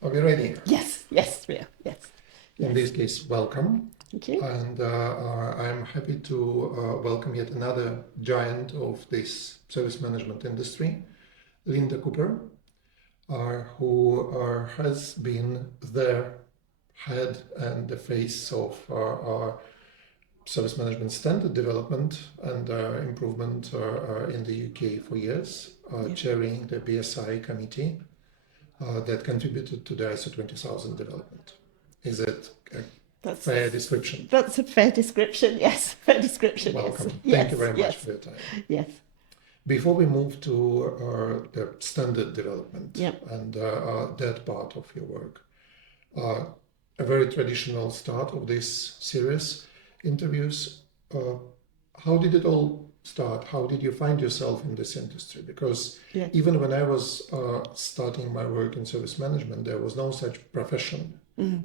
Are we ready? Yes, we are. Yes. In this case, welcome. Thank you. And I'm happy to welcome yet another giant of this service management industry, Lynda Cooper, who has been the head and the face of our service management standard development and improvement in the UK for years, chairing the BSI committee that contributed to the ISO 20000 development. Is it a fair description? That's a fair description. Yes, fair description. Welcome. Yes. Thank you very much Yes. for your time. Yes. Before we move to the standard development Yep. and that part of your work, a very traditional start of this series interviews. How did it all start? How did you find yourself in this industry? Because even when I was starting my work in service management, there was no such profession.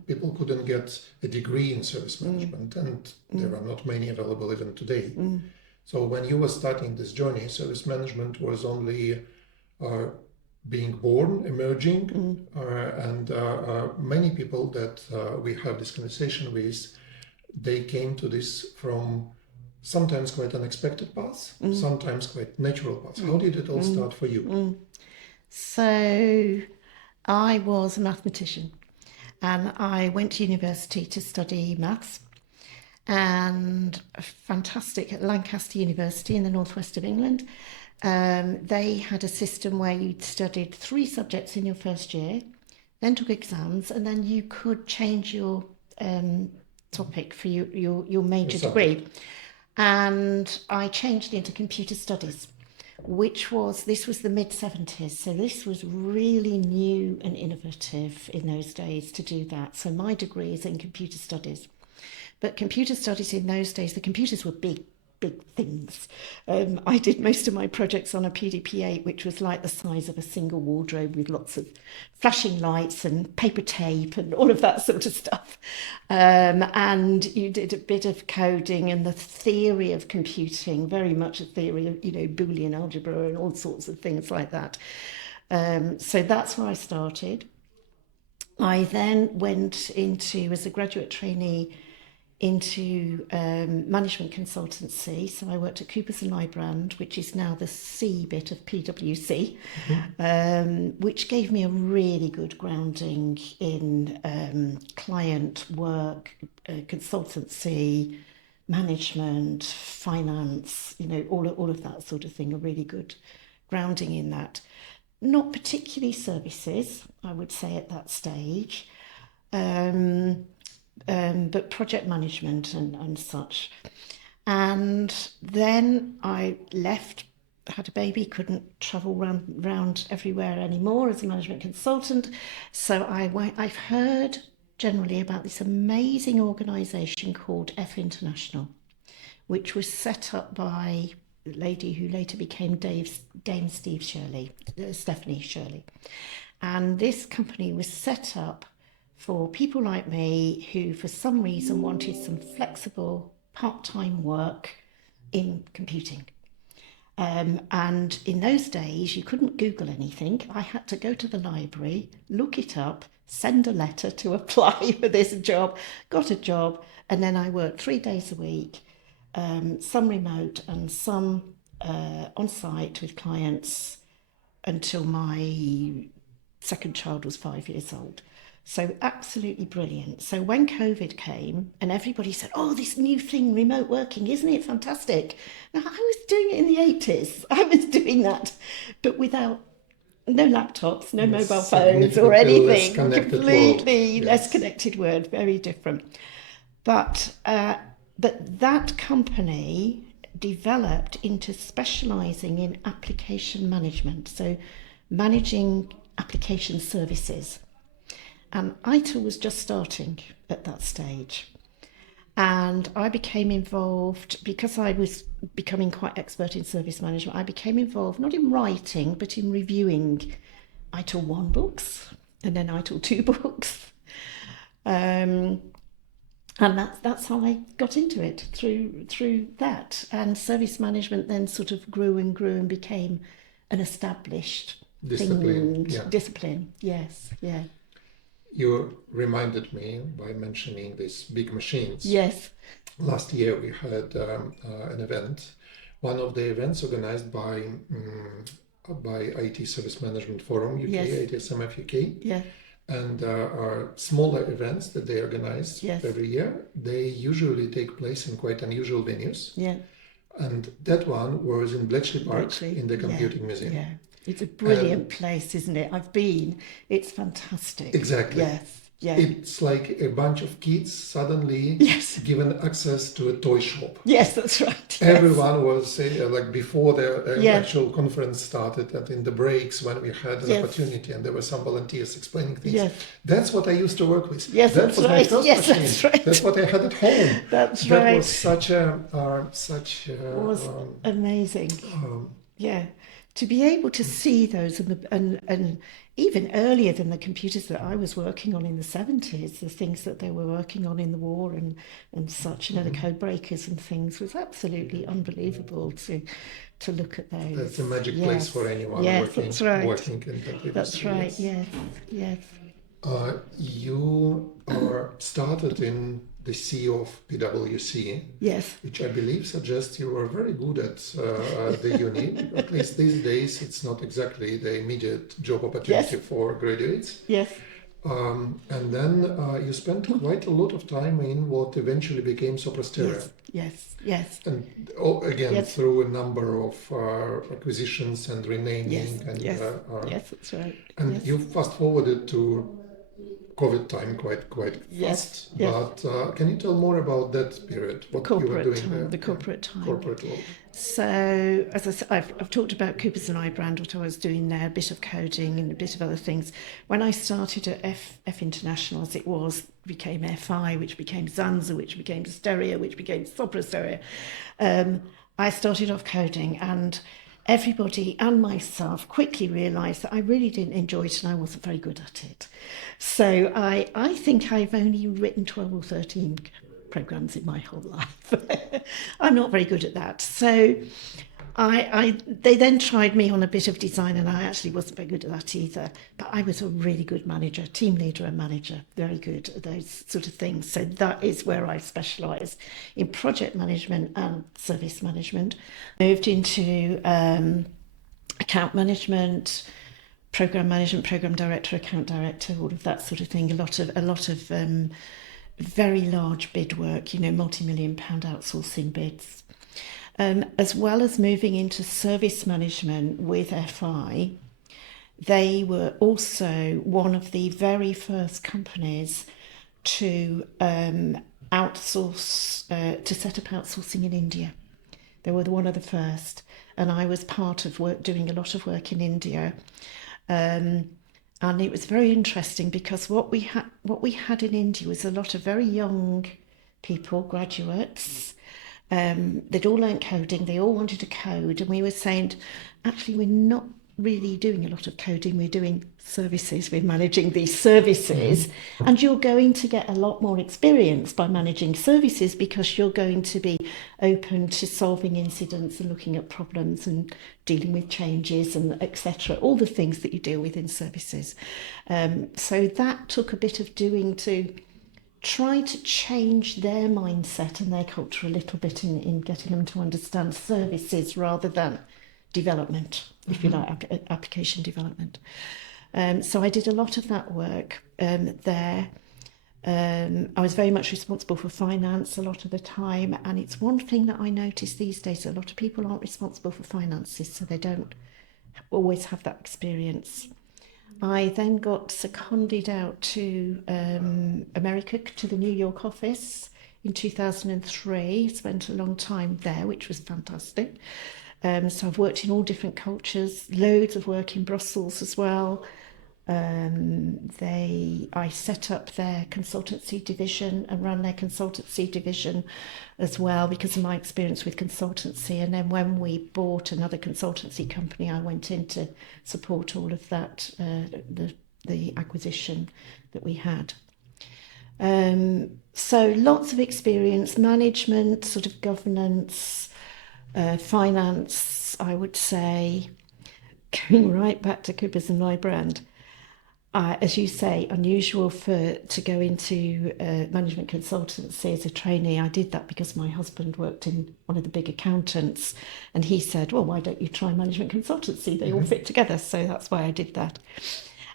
People couldn't get a degree in service management, and there are not many available even today. So when you were starting this journey, service management was only being born, emerging, and many people that we have this conversation with, they came to this from sometimes quite unexpected paths, sometimes quite natural paths. How did it all start for you? So I was a mathematician and I went to university to study maths, and fantastic at Lancaster University in the northwest of England. They had a system where you studied 3 subjects in your first year, then took exams, and then you could change your topic for your major degree. And I changed into computer studies, this was the mid-70s, so this was really new and innovative in those days to do that. So my degree is in computer studies. But computer studies in those days, the computers were big things. I did most of my projects on a PDP-8, which was like the size of a single wardrobe with lots of flashing lights and paper tape and all of that sort of stuff. And you did a bit of coding and the theory of computing, very much a theory of, Boolean algebra and all sorts of things like that. So that's where I started. I then went into, as a graduate trainee, into management consultancy. So I worked at Coopers and Lybrand, which is now the C bit of PwC, which gave me a really good grounding in client work, consultancy, management, finance, all of that sort of thing, a really good grounding in that. Not particularly services, I would say at that stage. But project management and such. And then I left, had a baby, couldn't travel round everywhere anymore as a management consultant. So I've heard generally about this amazing organisation called F International, which was set up by the lady who later became Dame Stephanie Shirley. And this company was set up for people like me who, for some reason, wanted some flexible part-time work in computing. And in those days, you couldn't Google anything. I had to go to the library, look it up, send a letter to apply for this job, got a job, and then I worked 3 days a week, some remote and some on-site with clients until my second child was 5 years old. So absolutely brilliant. So when COVID came and everybody said, oh, this new thing, remote working, isn't it fantastic? Now, I was doing it in the 80s. I was doing that, but without no laptops, no mobile phones or anything. Completely less connected world, very different. But that company developed into specialising in application management, so managing application services. And ITIL was just starting at that stage. And I became involved, because I was becoming quite expert in service management, I became involved not in writing, but in reviewing ITIL 1 books and then ITIL 2 books. And that's how I got into it, through that. And service management then sort of grew and became an established discipline. Yes, yeah. You reminded me by mentioning these big machines. Yes. Last year we had an event, one of the events organized by IT Service Management Forum UK, Yes. ITSMF UK, Yeah. and are smaller events that they organize Yes. every year. They usually take place in quite unusual venues. Yeah. And that one was in Bletchley Park Bletchley. in the Yeah. Computing Museum. Yeah. It's a brilliant And place, isn't it? I've been. It's fantastic. exactly. Yes. Yeah. It's like a bunch of kids suddenly Yes. given access to a toy shop. Yes, that's right. Yes. Everyone was like before the Yeah. actual conference started, and in the breaks when we had an Yes. opportunity, and there were some volunteers explaining things. Yes. That's what I used to work with. Yes, that that's was my right. first Yes, machine. that's right. That's what I had at home. That's That right. was such It was amazing. Yeah, to be able to see those and even earlier than the computers that I was working on in the 70s, the things that they were working on in the war and such, you know, the code breakers and things was absolutely unbelievable to look at those. That's a magic Yes. place for anyone Yes, working, that's right. working in that industry. That's right. Yes, yes. You started in the CEO of PwC, Yes. which I believe suggests you were very good at the uni. At least these days, it's not exactly the immediate job opportunity Yes. for graduates. Yes. And then you spent quite a lot of time in what eventually became Sopra Steria. Yes. Yes. And again, Yes. through a number of acquisitions and renaming. Yes. And, Yes. Yes, that's right. and Yes. you fast forwarded to COVID time quite Yes, fast. yes. But can you tell more about that period? What you were Corporate doing time, there? the corporate time. Corporate world. So, as I said, I've talked about Coopers and I brand, what I was doing there, a bit of coding and a bit of other things. When I started at F International, as it was, became FI, which became Zanza, which became Stereo, which became Sopra Steria, I started off coding, and everybody and myself quickly realised that I really didn't enjoy it and I wasn't very good at it. So I think I've only written 12 or 13 programs in my whole life. I'm not very good at that. So they then tried me on a bit of design, and I actually wasn't very good at that either. But I was a really good manager, team leader and manager, very good at those sort of things. So that is where I specialise in project management and service management. Moved into account management, program management, program director, account director, all of that sort of thing. A lot of very large bid work, you know, multi-million-pound outsourcing bids. As well as moving into service management with FI, they were also one of the very first companies to outsource, to set up outsourcing in India. They were one of the first, and I was part of doing a lot of work in India. And it was very interesting because what we had in India was a lot of very young people, graduates. They'd all learnt coding, they all wanted to code, and we were saying, actually, we're not really doing a lot of coding, we're doing services, we're managing these services, and you're going to get a lot more experience by managing services because you're going to be open to solving incidents and looking at problems and dealing with changes and etc., all the things that you deal with in services. So that took a bit of doing to try to change their mindset and their culture a little bit in getting them to understand services rather than development, if you like, application development. So I did a lot of that work there. I was very much responsible for finance a lot of the time, and it's one thing that I notice these days, a lot of people aren't responsible for finances, so they don't always have that experience. I then got seconded out to America, to the New York office in 2003, spent a long time there, which was fantastic. So I've worked in all different cultures, loads of work in Brussels as well. I set up their consultancy division and ran their consultancy division as well because of my experience with consultancy. And then when we bought another consultancy company, I went in to support all of that, the acquisition that we had. So lots of experience, management, sort of governance, finance, I would say, going right back to Coopers and my brand. as you say, unusual to go into management consultancy as a trainee. I did that because my husband worked in one of the big accountants, and he said, "Well, why don't you try management consultancy? They all fit together." So that's why I did that.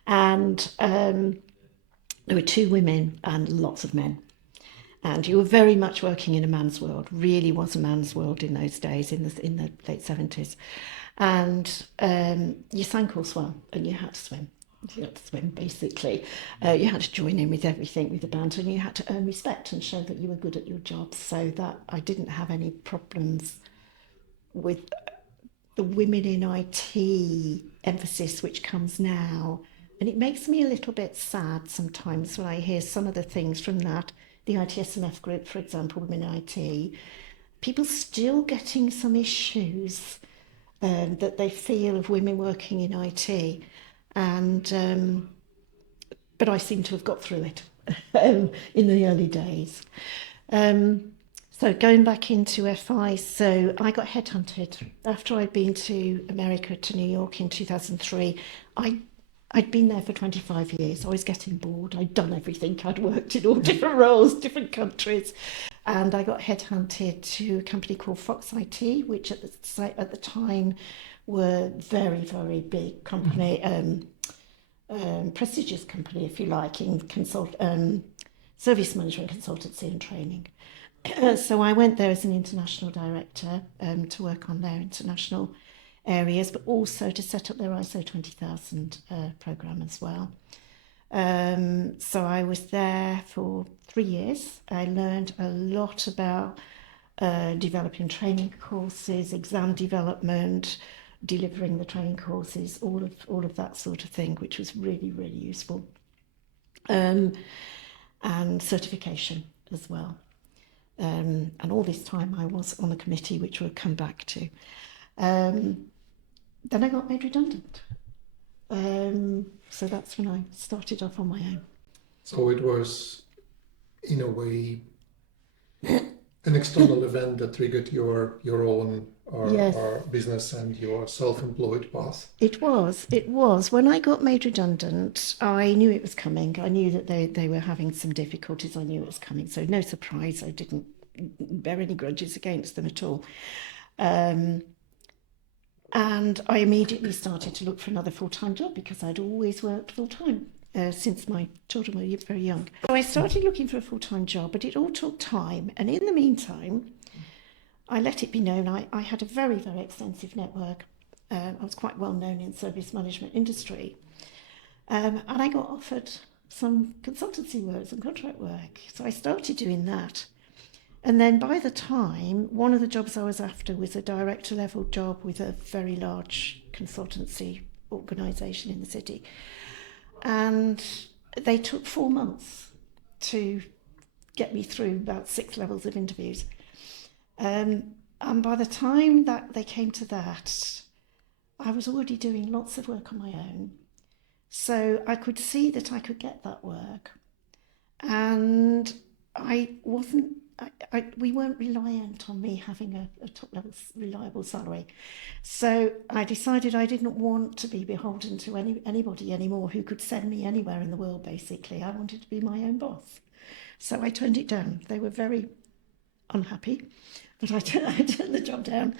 And there were two women and lots of men. And you were very much working in a man's world. Really was a man's world in those days, in the late 70s. And you sank or swam, and you had to swim. You had to swim, basically. You had to join in with everything, with the banter, and you had to earn respect and show that you were good at your job. So that I didn't have any problems with the women in IT emphasis which comes now. And it makes me a little bit sad sometimes when I hear some of the things from that, the ITSMF group, for example, Women in IT, people still getting some issues that they feel of women working in IT. And but I seem to have got through it in the early days. So going back into FI, so I got headhunted after I'd been to America, to New York in 2003. I'd been there for 25 years. I was getting bored. I'd done everything. I'd worked in all different roles, different countries. And I got headhunted to a company called Fox IT, which at the time were very, very big company, prestigious company, if you like, in service management consultancy and training. So I went there as an international director to work on their international areas, but also to set up their ISO 20000 program as well. So I was there for 3 years. I learned a lot about developing training courses, exam development, delivering the training courses, all of that sort of thing, which was really, really useful. And certification as well. And all this time I was on the committee, which we'll come back to. Then I got made redundant. So that's when I started off on my own. So it was, in a way, an external event that triggered your own Yes. business and your self-employed path. It was. When I got made redundant, I knew it was coming. I knew that they were having some difficulties. I knew it was coming. So no surprise, I didn't bear any grudges against them at all. And I immediately started to look for another full-time job because I'd always worked full-time since my children were very young. So I started looking for a full-time job, but it all took time. And in the meantime, I let it be known I had a very, very extensive network. I was quite well known in the service management industry. And I got offered some consultancy work, some contract work. So I started doing that. And then by the time, one of the jobs I was after was a director level job with a very large consultancy organisation in the city. And they took 4 months to get me through about 6 levels of interviews. And by the time that they came to that, I was already doing lots of work on my own. So I could see that I could get that work. And we weren't reliant on me having a top level reliable salary. So I decided I didn't want to be beholden to anybody anymore who could send me anywhere in the world, basically. I wanted to be my own boss. So I turned it down. They were very unhappy, but I turned the job down.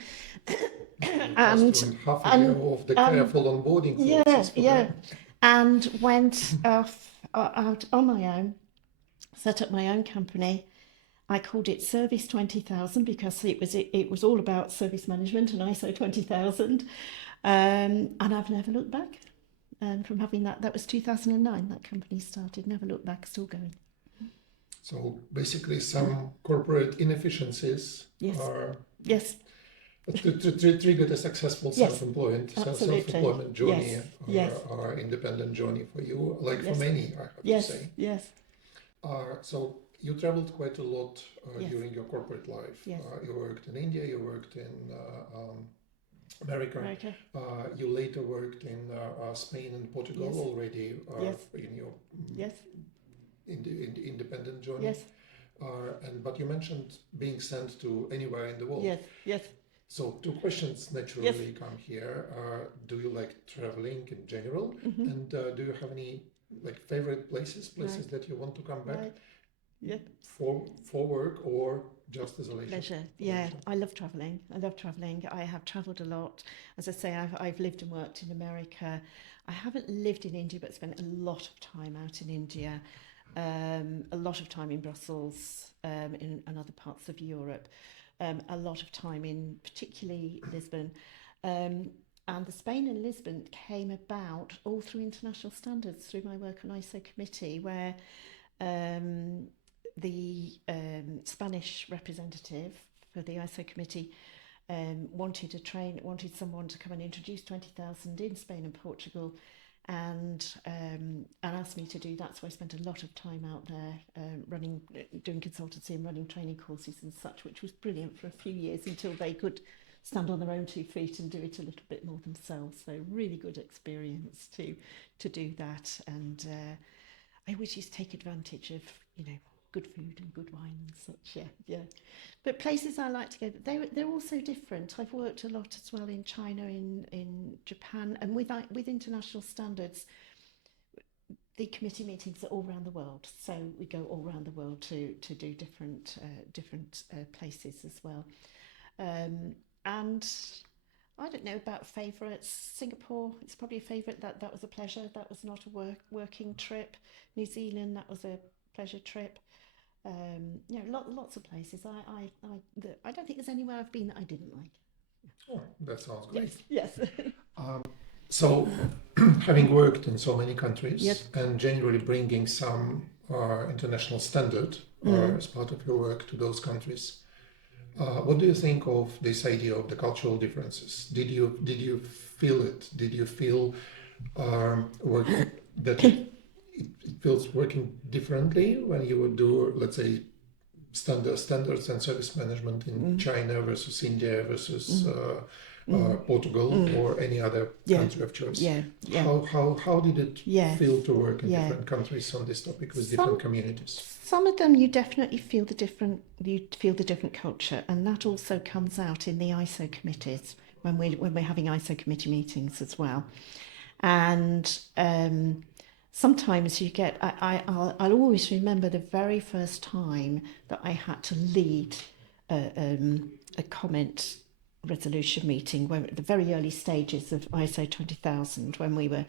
And half a year of the careful onboarding process. And went out on my own, set up my own company. I called it Service 20000 because it was all about service management and ISO 20000. And I've never looked back. And from having that was 2009, that company started. Never looked back, still going. So basically some corporate inefficiencies Yes. Triggered a successful self-employment journey or independent journey for you, like for many, I have to say. Yes. So you traveled quite a lot during your corporate life. Yes. You worked in India, you worked in America. You later worked in Spain and Portugal already in your in the independent journey. Yes. But you mentioned being sent to anywhere in the world. Yes. So 2 questions naturally come here. Do you like traveling in general? And do you have any like favorite places Right. that you want to come back Right. Yeah. for work or just as a Pleasure. Yeah, I love travelling. I love travelling. I have travelled a lot. As I say, I've lived and worked in America. I haven't lived in India, but spent a lot of time out in India, a lot of time in Brussels, in other parts of Europe, a lot of time in particularly Lisbon. Um, and the Spain and Lisbon came about all through international standards, through my work on ISO committee, where um, the Spanish representative for the ISO committee wanted someone to come and introduce 20,000 in Spain and Portugal, and asked me to do that. So I spent a lot of time out there doing consultancy and running training courses and such, which was brilliant for a few years until they could stand on their own 2 feet and do it a little bit more themselves. So really good experience to do that, and I always used to take advantage of, good food and good wine and such. Yeah, yeah. But places I like to go, they're all so different. I've worked a lot as well in China, in Japan, and with international standards, the committee meetings are all around the world. So we go all around the world to do different places as well. And I don't know about favourites. Singapore, it's probably a favourite. That was a pleasure. That was not a working trip. New Zealand, that was a pleasure trip. Lots of places. I don't think there's anywhere I've been that I didn't like. Oh, that sounds great. Yes. So, having worked in so many Yep. countries and generally bringing some international standard as part of your work to those countries, what do you think of this idea of the cultural differences? Did you feel it? Did you feel work that it feels working differently when you would do, let's say, standards and service management in China versus India versus Portugal or any other Yeah. country of choice? Yeah. Yeah. How did it Yeah. feel to work in Yeah. different countries on this topic with Some different communities? some of them you definitely feel the different culture, and that also comes out in the ISO committees when we're having ISO committee meetings as well. And sometimes you get I'll always remember the very first time that I had to lead a comment resolution meeting, when at the very early stages of ISO 20,000, when we were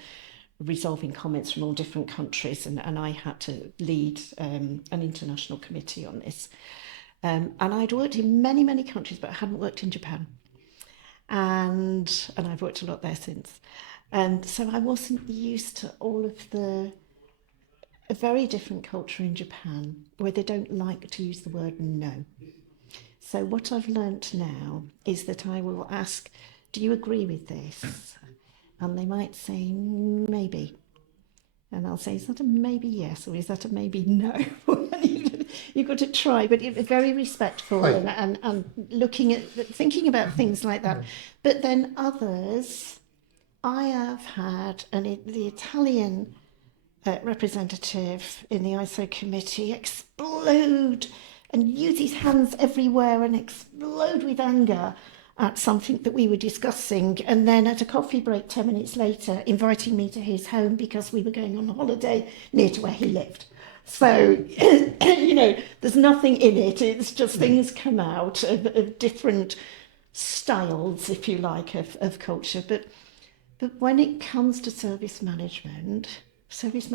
resolving comments from all different countries, and I had to lead an international committee on this. And I'd worked in many countries, but I hadn't worked in Japan, and I've worked a lot there since. And so I wasn't used to all of a very different culture in Japan, where they don't like to use the word no. So what I've learnt now is that I will ask, do you agree with this? And they might say, maybe. And I'll say, is that a maybe yes, or is that a maybe no? You've got to try, but it's very respectful and thinking about things like that. But then others, I have had the Italian representative in the ISO committee explode and use his hands everywhere and explode with anger at something that we were discussing, and then at a coffee break 10 minutes later inviting me to his home because we were going on holiday near to where he lived. So, there's nothing in it. It's just things come out of different styles, if you like, of culture. But when it comes to service management is service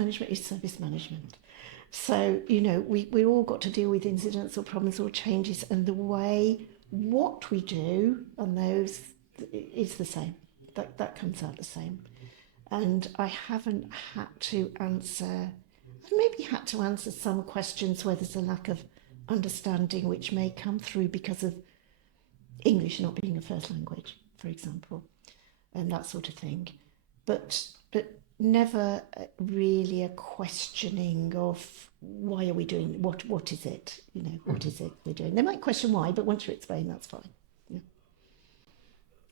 management. So, we all got to deal with incidents or problems or changes, and the way what we do on those is the same. That comes out the same. And I haven't had to answer, I've maybe had to answer some questions where there's a lack of understanding, which may come through because of English not being a first language, for example, and that sort of thing. But never really a questioning of why are we doing what is it, what is it we're doing. They might question why, but once you explain, that's fine. Yeah.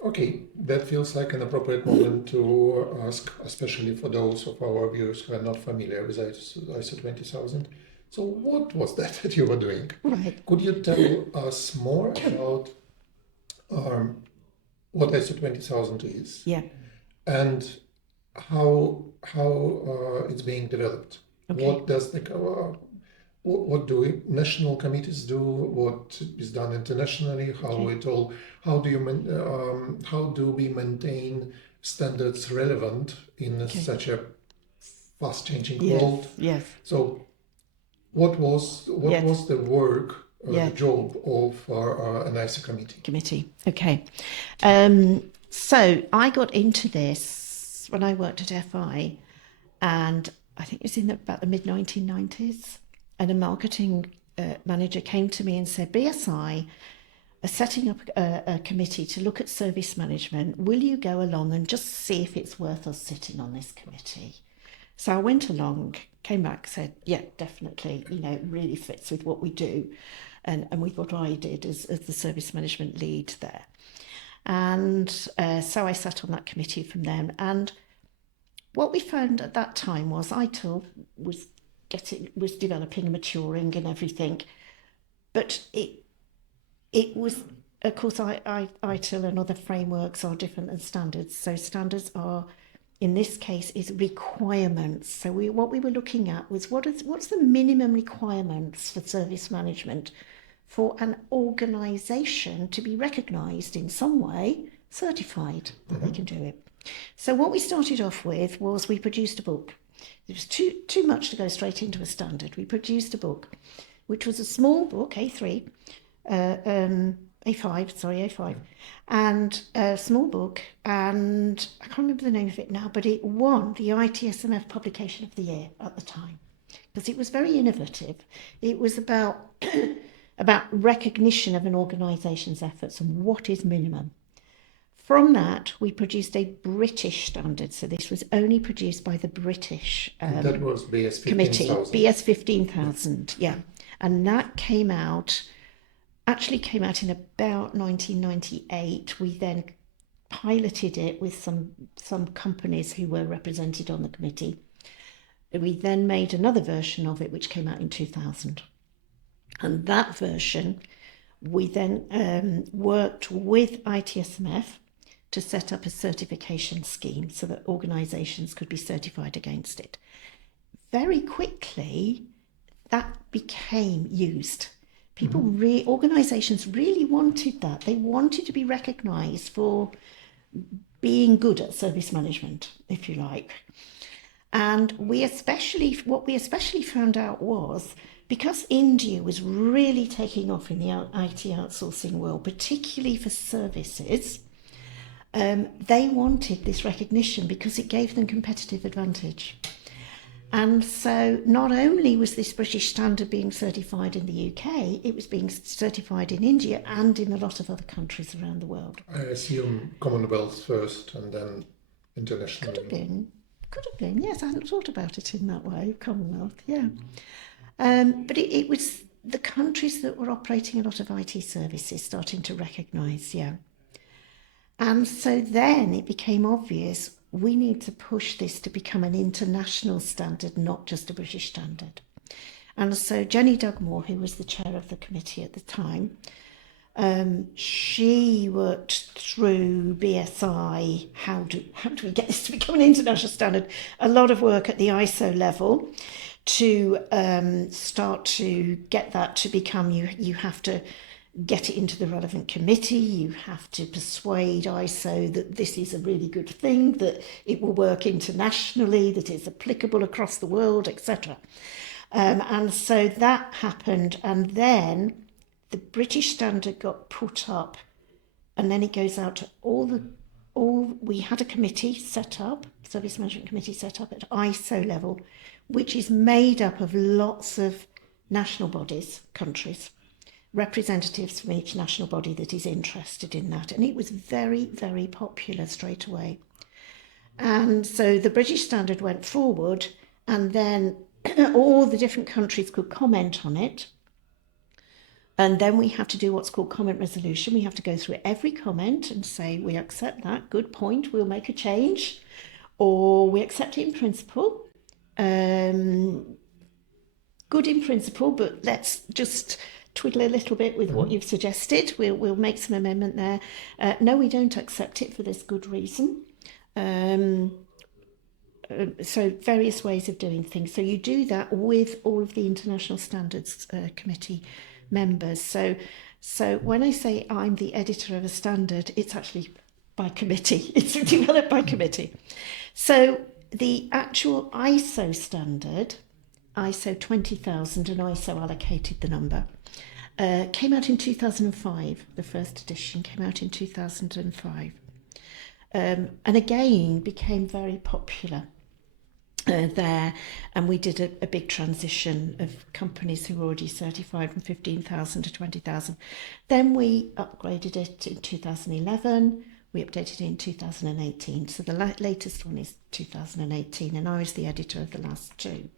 Okay, that feels like an appropriate moment to ask, especially for those of our viewers who are not familiar with ISO 20000. So what was that you were doing? Right. Could you tell us more about what ISO 20000 is? Yeah. And how it's being developed. Okay. What does the what do national committees do? What is done internationally? Okay. How do we maintain standards relevant in Okay. such a fast-changing Yes. world? Yes. So what was Yes. the work, the Yes. job of an ISA committee? Committee. Okay. So I got into this when I worked at FI, and I think it was in about the mid 1990s. And a marketing manager came to me and said, BSI are setting up a committee to look at service management. Will you go along and just see if it's worth us sitting on this committee? So I went along, came back, said, yeah, definitely, it really fits with what we do and with what I did as the service management lead there. And so I sat on that committee from them. And what we found at that time was ITIL was developing and maturing and everything, but it was, of course, ITIL and other frameworks are different than standards. So standards are, in this case, is requirements. So what we were looking at was what's the minimum requirements for service management for an organisation to be recognised in some way, certified that they can do it. So what we started off with was we produced a book. It was too much to go straight into a standard. We produced a book, which was a small book, A3, A5, and a small book, and I can't remember the name of it now, but it won the ITSMF Publication of the Year at the time because it was very innovative. It was about about recognition of an organisation's efforts and what is minimum. From that, we produced a British standard. So this was only produced by the British And that was BS committee, 15,000. BS 15,000, yeah. And that actually came out in about 1998. We then piloted it with some companies who were represented on the committee. We then made another version of it, which came out in 2000. And that version, we then worked with ITSMF to set up a certification scheme so that organisations could be certified against it. Very quickly, that became used. Organisations really wanted that. They wanted to be recognised for being good at service management, if you like. And what we especially found out was because India was really taking off in the IT outsourcing world, particularly for services, they wanted this recognition because it gave them competitive advantage. And so not only was this British standard being certified in the UK, it was being certified in India and in a lot of other countries around the world. I assume Commonwealth first and then international. Could have been, yes. I hadn't thought about it in that way, Commonwealth, yeah. But it was the countries that were operating a lot of IT services starting to recognise, yeah. And so then it became obvious we need to push this to become an international standard, not just a British standard. And so Jenny Dugmore, who was the chair of the committee at the time, she worked through BSI, how do we get this to become an international standard? A lot of work at the ISO level to start to get that to become, you have to get it into the relevant committee, you have to persuade ISO that this is a really good thing, that it will work internationally, that it's applicable across the world, etc. And so that happened, and then the British standard got put up, and then it goes out to we had a committee set up, service management committee set up at ISO level, which is made up of lots of national bodies, countries, representatives from each national body that is interested in that. And it was very, very popular straight away. And so the British standard went forward, and then all the different countries could comment on it. And then we have to do what's called comment resolution. We have to go through every comment and say, we accept that, good point, we'll make a change, or we accept it in principle. Good in principle, but let's just twiddle a little bit with what you've suggested. We'll make some amendment there. No, we don't accept it for this good reason. so various ways of doing things. So you do that with all of the International Standards Committee members. So when I say I'm the editor of a standard, it's actually by committee. It's developed by committee. So the actual ISO standard, ISO 20000, and ISO allocated the number, came out in 2005. The first edition came out in 2005. And again became very popular there, and we did a big transition of companies who were already certified from 15,000 to 20,000. Then we upgraded it in 2011, we updated it in 2018, so the latest one is 2018, and I was the editor of the last two.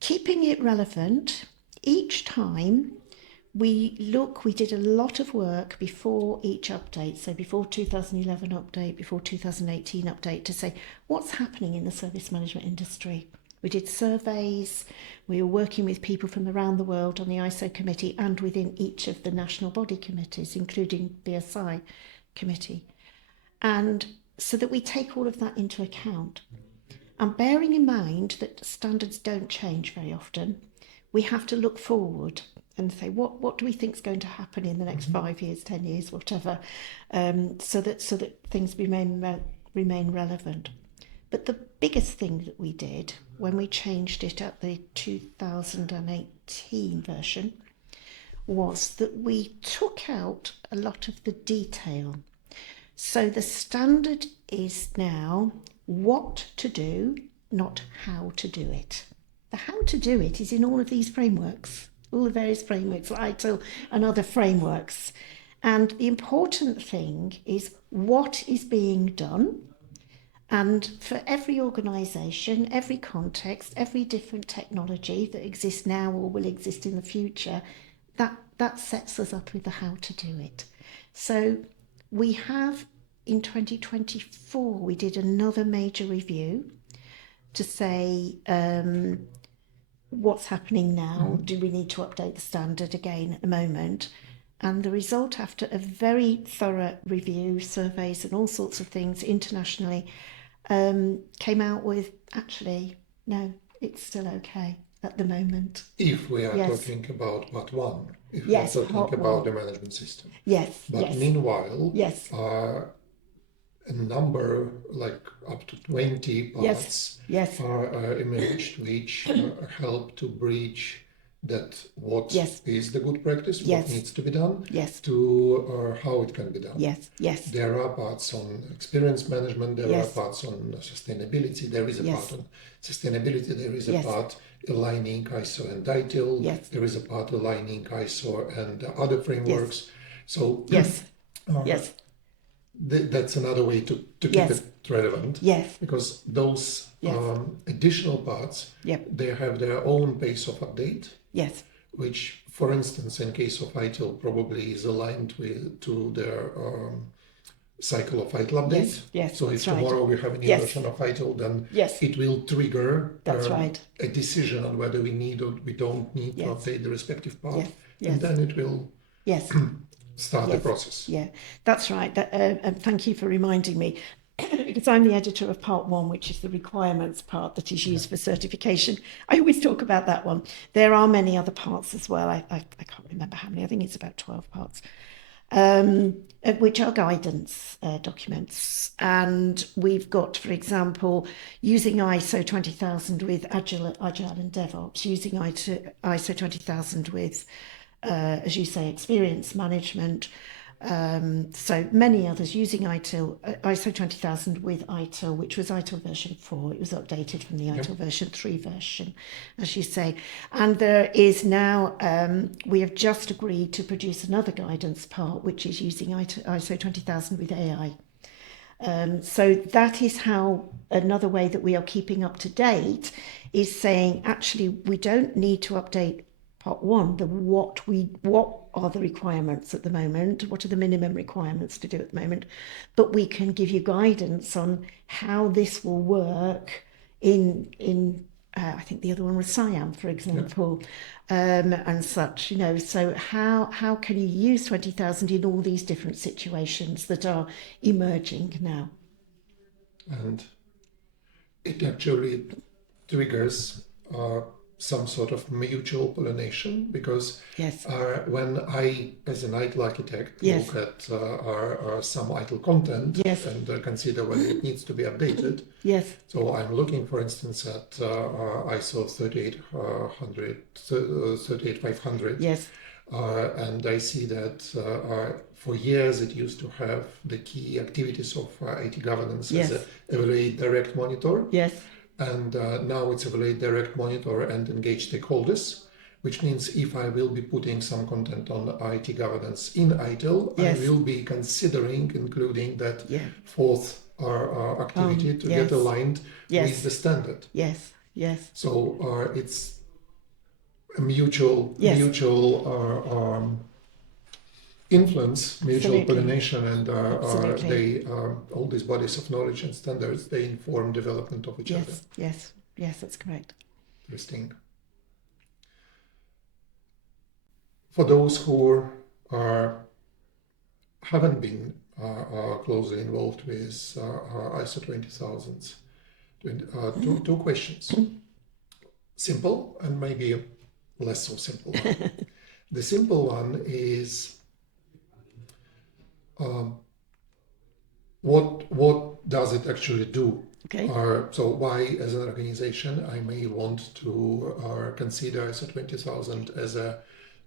Keeping it relevant, each time we did a lot of work before each update, so before 2011 update, before 2018 update, to say what's happening in the service management industry. We did surveys, we were working with people from around the world on the ISO committee and within each of the national body committees, including BSI committee. And so that we take all of that into account. And bearing in mind that standards don't change very often, we have to look forward and say, what do we think is going to happen in the next 5 years, 10 years, whatever, so that things remain relevant. But the biggest thing that we did when we changed it at the 2018 version was that we took out a lot of the detail. So the standard is now what to do, not how to do it. The how to do it is in all of these frameworks, all the various frameworks, ITIL and other frameworks. And the important thing is what is being done. And for every organisation, every context, every different technology that exists now or will exist in the future, that sets us up with the how to do it. So we have, in 2024, we did another major review to say, what's happening now? Do we need to update the standard again at the moment? And the result, after a very thorough review, surveys and all sorts of things internationally, came out with, actually, no, it's still okay at the moment. If we are talking about part one, if yes, we are talking about the management system. Yes. But meanwhile, yes. A number, like up to 20 parts are emerged, which help to bridge that what is the good practice, what needs to be done, to how it can be done. There are parts on experience management, there are parts on sustainability, there is a part on sustainability, there is a part aligning ISO and ITIL, there is a part aligning ISO and other frameworks. So that's another way to keep it relevant. Because those additional parts, they have their own pace of update. Which, for instance, in case of ITIL, probably is aligned to their cycle of ITIL updates. So if tomorrow we have a new version of ITIL, then it will trigger a decision on whether we need or we don't need to update the respective part. And then it will start the process. That's right. Thank you for reminding me. Because I'm the editor of part one, which is the requirements part that is used for certification. I always talk about that one. There are many other parts as well. I can't remember how many. I think it's about 12 parts, which are guidance documents. And we've got, for example, using ISO 20000 with Agile and DevOps, using ISO 20000 with, as you say, experience management. So many others using ITIL, ISO 20000 with ITIL, which was ITIL version 4. It was updated from the ITIL version 3 version, as you say. And there is now, we have just agreed to produce another guidance part, which is using ISO 20000 with AI. So that is how another way that we are keeping up to date is saying, actually, we don't need to update part one, what are the requirements at the moment, what are the minimum requirements to do at the moment, but we can give you guidance on how this will work in I think the other one was SIAM, for example, and such, so how can you use 20000 in all these different situations that are emerging now? And it actually triggers some sort of mutual pollination, because Yes. when I, as an ITIL architect, Yes. look at some ITIL content Yes. and consider whether it needs to be updated. Yes. So I'm looking, for instance, at ISO 38500. Yes. And I see that for years it used to have the key activities of IT governance as Yes. a evaluate, direct, monitor. Yes. And now it's evaluate, direct, monitor, and engage stakeholders, which means if I will be putting some content on IT governance in ITIL, Yes. I will be considering including that Yeah. fourth activity to yes. get aligned Yes. with the standard. Yes. Yes. So it's a mutual Yes. influence, mutual Absolutely. pollination, and Absolutely. they all these bodies of knowledge and standards, they inform development of each other. Yes. Yes. Yes. That's correct. Interesting. For those who haven't been closely involved with ISO 20000, two questions. Simple and maybe less so simple one. The simple one is what does it actually do? Okay. So why, as an organization, I may want to consider ISO 20000 as a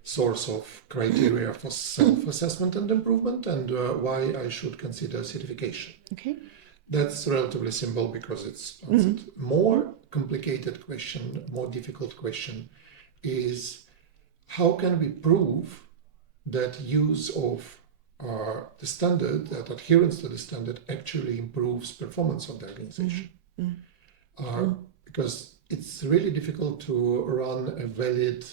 source of criteria for self-assessment and improvement, and why I should consider certification. Okay. That's relatively simple because it's answered. More complicated question, more difficult question is how can we prove that use of the standard, that adherence to the standard actually improves performance of the organization? Because it's really difficult to run a valid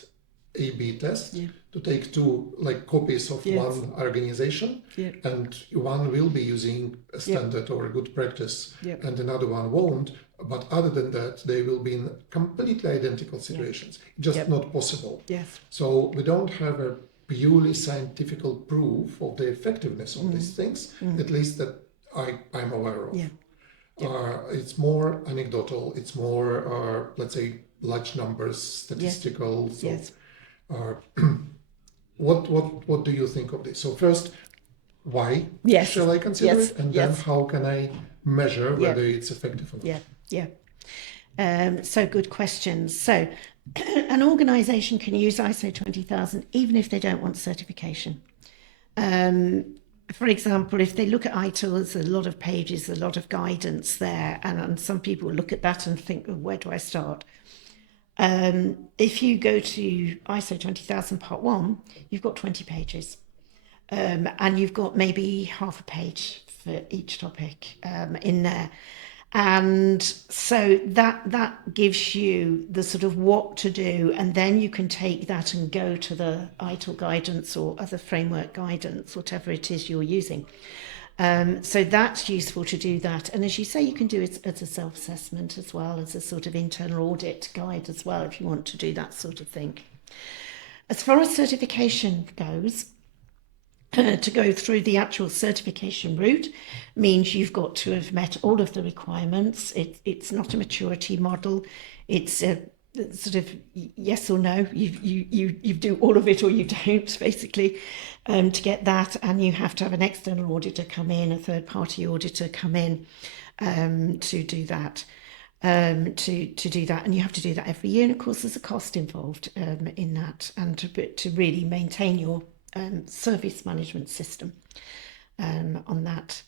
A/B test, to take two copies of one organization, and one will be using a standard or a good practice, and another one won't. But other than that, they will be in completely identical situations. Just not possible. Yes. So we don't have a purely scientific proof of the effectiveness of these things, at least that I'm aware of. It's more anecdotal. It's more, let's say, large numbers, statistical. So, Yes. what do you think of this? So first, why Yes. shall I consider Yes. it, and then Yes. how can I measure whether it's effective or not? Yeah. Yeah. So good questions. So an organization can use ISO 20000 even if they don't want certification. For example, if they look at ITIL, there's a lot of pages, a lot of guidance there, and some people look at that and think, oh, where do I start? If you go to ISO 20000 Part 1, you've got 20 pages. And you've got maybe half a page for each topic in there. And so that gives you the sort of what to do, and then you can take that and go to the ITIL guidance or other framework guidance, whatever it is you're using. So that's useful to do that. And as you say, you can do it as a self-assessment as well, as a sort of internal audit guide as well, if you want to do that sort of thing. As far as certification goes, to go through the actual certification route means you've got to have met all of the requirements. It's not a maturity model. It's a sort of yes or no. You do all of it or you don't, basically, to get that. And you have to have an external auditor come in, a third-party auditor come in to do that. To do that, and you have to do that every year. And of course, there's a cost involved in that, and to really maintain your service management system on that.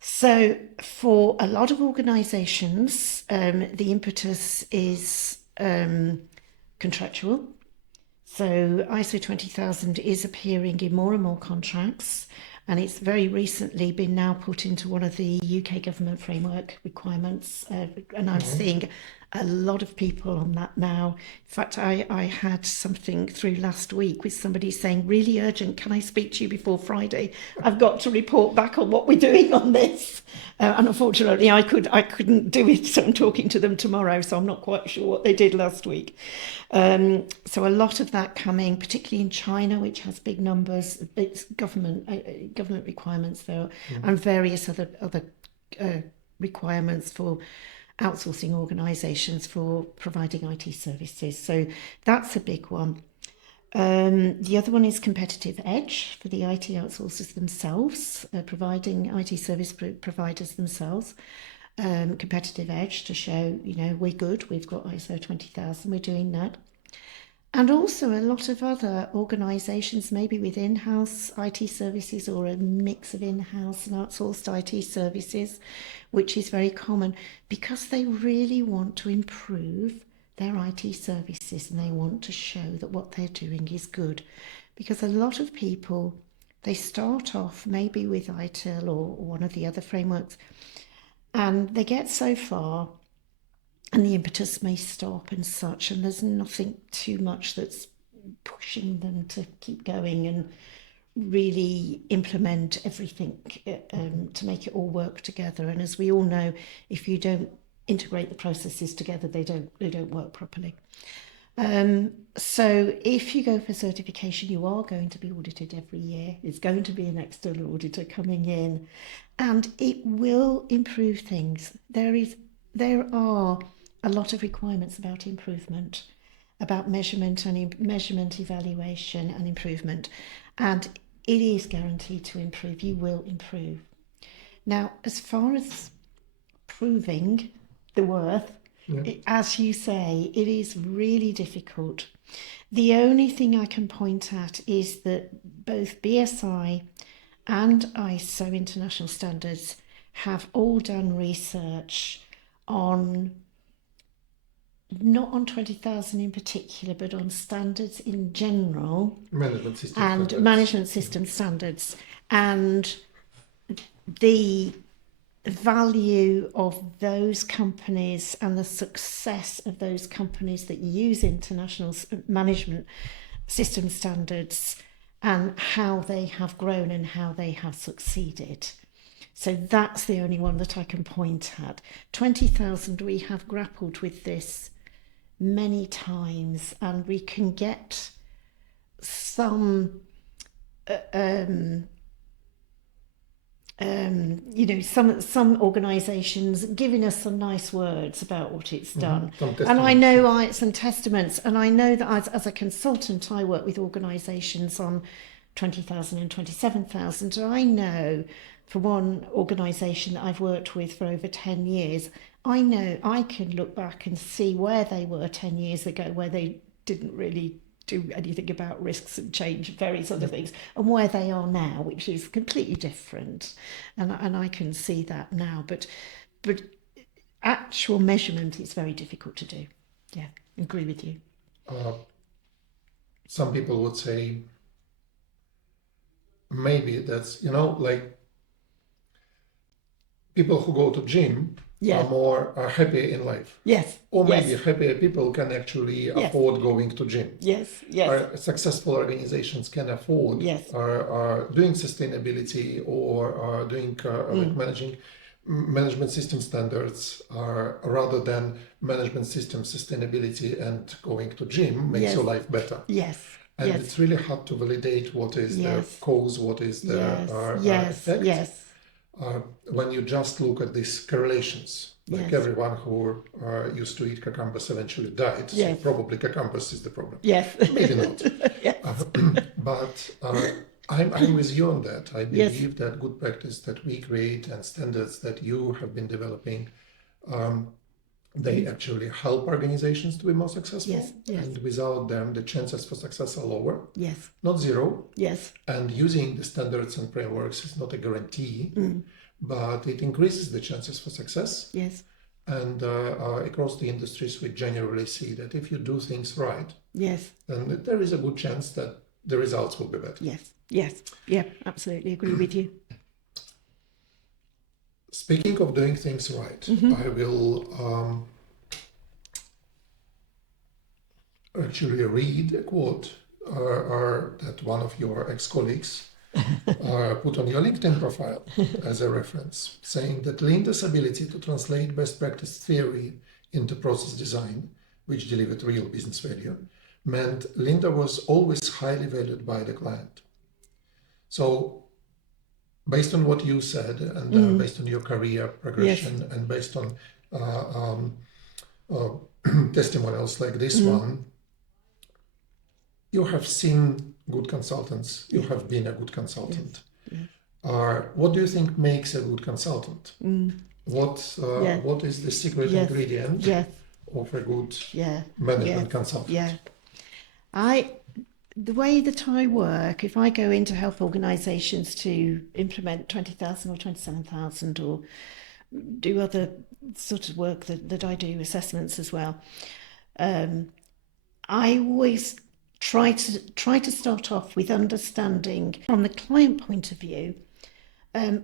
So for a lot of organisations, the impetus is contractual. So ISO 20000 is appearing in more and more contracts, and it's very recently been now put into one of the UK government framework requirements, and I'm seeing a lot of people on that now. In fact, I had something through last week with somebody saying, really urgent, can I speak to you before Friday? I've got to report back on what we're doing on this. And unfortunately, I couldn't do it, so I'm talking to them tomorrow, so I'm not quite sure what they did last week. So a lot of that coming, particularly in China, which has big numbers. It's government requirements there, and various other requirements for outsourcing organisations for providing IT services. So that's a big one. The other one is competitive edge for the IT outsourcers themselves, providing IT service providers themselves. Competitive edge to show, we're good, we've got ISO 20000, we're doing that. And also a lot of other organisations, maybe with in-house IT services or a mix of in-house and outsourced IT services, which is very common because they really want to improve their IT services and they want to show that what they're doing is good. Because a lot of people, they start off maybe with ITIL or one of the other frameworks, and they get so far and the impetus may stop and such, and there's nothing too much that's pushing them to keep going and really implement everything to make it all work together. And as we all know, if you don't integrate the processes together, they don't work properly. So if you go for certification, you are going to be audited every year. It's going to be an external auditor coming in, and it will improve things. There are a lot of requirements about improvement, about measurement and measurement, evaluation and improvement, and it is guaranteed to improve. You will improve. Now, as far as proving the worth, as you say, it is really difficult. The only thing I can point at is that both BSI and ISO international standards have all done research on, not on 20,000 in particular, but on standards in general. Management system and standards. Management system standards. And the value of those companies and the success of those companies that use international management system standards and how they have grown and how they have succeeded. So that's the only one that I can point at. 20,000, we have grappled with this many times, and we can get some some organisations giving us some nice words about what it's done. And I know some testaments, and I know that as a consultant, I work with organisations on 20,000 and 27,000. And I know for one organisation that I've worked with for over 10 years, I know I can look back and see where they were 10 years ago, where they didn't really do anything about risks and change and various other things, and where they are now, which is completely different. And I can see that now. But actual measurement is very difficult to do. Yeah, agree with you. Some people would say maybe that's, like people who go to gym are happy in life. Yes. Or maybe happier people can actually afford going to gym. Yes. Successful organizations can afford are doing sustainability or are doing like management system standards, rather than management system sustainability and going to gym makes your life better. And it's really hard to validate what is their cause, what is their effect. When you just look at these correlations, like everyone who used to eat cucumbers eventually died, so probably cucumbers is the problem. Maybe not. But I'm with you on that. I believe that good practice that we create and standards that you have been developing, they actually help organizations to be more successful. And without them, the chances for success are lower. Not zero. And using the standards and frameworks is not a guarantee, but it increases the chances for success. And across the industries, we generally see that if you do things right, then there is a good chance that the results will be better. Yeah, absolutely agree with you. Speaking of doing things right, I will actually read a quote that one of your ex-colleagues put on your LinkedIn profile as a reference, saying that Lynda's ability to translate best practice theory into process design, which delivered real business value, meant Lynda was always highly valued by the client. So based on what you said and based on your career progression and based on uh, testimonials like this one, you have seen good consultants. You have been a good consultant. Yes. What do you think makes a good consultant? What is the secret Yes. ingredient Yes. of a good Yeah. management Yes. consultant? Yeah. The way that I work, if I go in to help organisations to implement 20,000 or 27,000 or do other sort of work that I do, assessments as well, I always try to start off with understanding from the client point of view,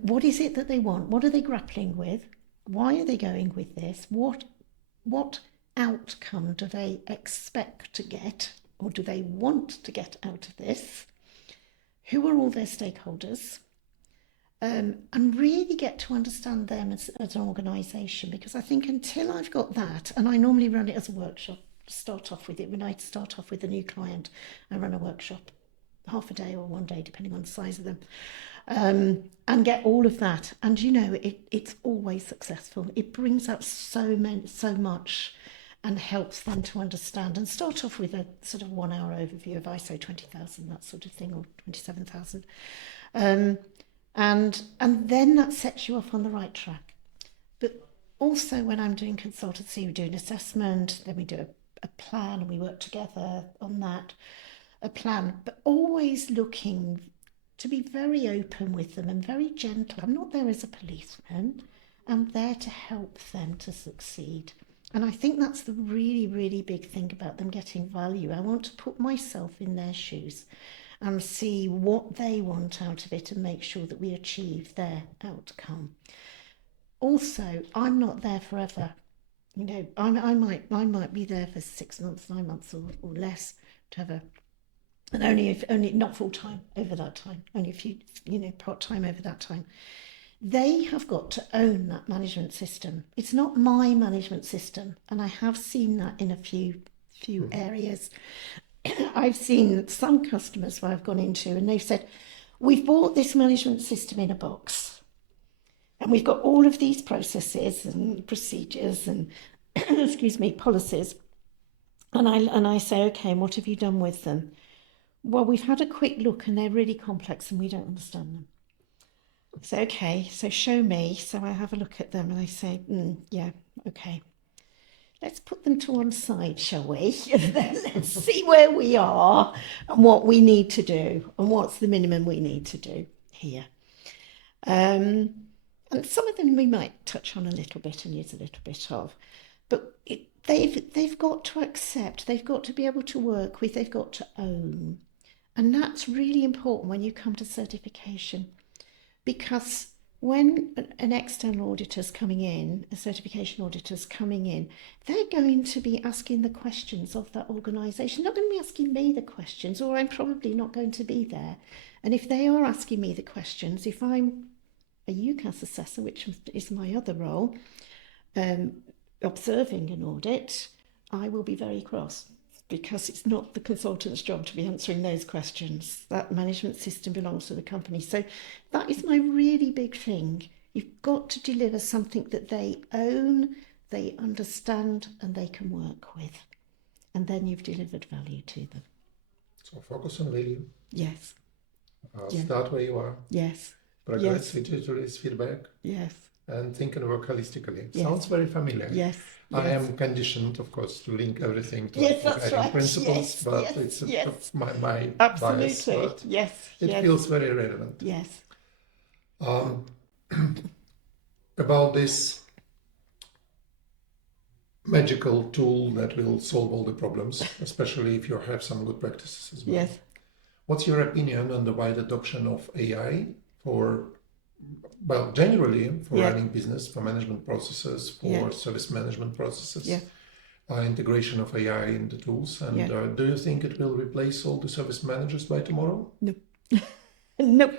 what is it that they want? What are they grappling with? Why are they going with this? What outcome do they expect to get, or do they want to get out of this? Who are all their stakeholders? And really get to understand them as an organisation, because I think until I've got that, and I normally run it as a workshop, start off with it. When I start off with a new client, I run a workshop, half a day or one day, depending on the size of them, and get all of that. And it's always successful. It brings up so much and helps them to understand, and start off with a sort of 1 hour overview of ISO 20,000, that sort of thing, or 27,000. And then that sets you off on the right track. But also when I'm doing consultancy, we do an assessment, then we do a plan, and we work together on that, a plan, but always looking to be very open with them and very gentle. I'm not there as a policeman. I'm there to help them to succeed. And I think that's the really, really big thing about them getting value. I want to put myself in their shoes and see what they want out of it and make sure that we achieve their outcome. Also, I'm not there forever. I might be there for 6 months, 9 months, or less, whatever. And only not full time over that time, only a few, part time over that time. They have got to own that management system. It's not my management system, and I have seen that in a few areas. I've seen some customers where I've gone into and they've said, we've bought this management system in a box and we've got all of these processes and procedures and excuse me, policies. And I say, okay, and what have you done with them? Well, we've had a quick look and they're really complex and we don't understand them. So, okay, so show me. So I have a look at them and I say, yeah, okay. Let's put them to one side, shall we? Let's see where we are and what we need to do and what's the minimum we need to do here. And some of them we might touch on a little bit and use a little bit of, but they've got to accept, they've got to be able to work with, they've got to own. And that's really important when you come to certification, because when an external auditor's coming in, a certification auditor's coming in, they're going to be asking the questions of that organisation. Not going to be asking me the questions, or I'm probably not going to be there. And if they are asking me the questions, if I'm a UCAS assessor, which is my other role, observing an audit, I will be very cross, because it's not the consultant's job to be answering those questions. That management system belongs to the company. So that is my really big thing. You've got to deliver something that they own, they understand, and they can work with. And then you've delivered value to them. So focus on value. Yes. Start where you are. Yes. Progress, release feedback. Yes. And think and work holistically. Yes. Sounds very familiar. Yes. I am conditioned, of course, to link everything to that's guiding right. principles, but it's my absolutely bias. But yes. It feels very relevant. Yes. About this magical tool that will solve all the problems, especially if you have some good practices as well. Yes. What's your opinion on the wide adoption of AI generally for running business, for management processes, for service management processes, integration of AI in the tools? And do you think it will replace all the service managers by tomorrow? No. Nope.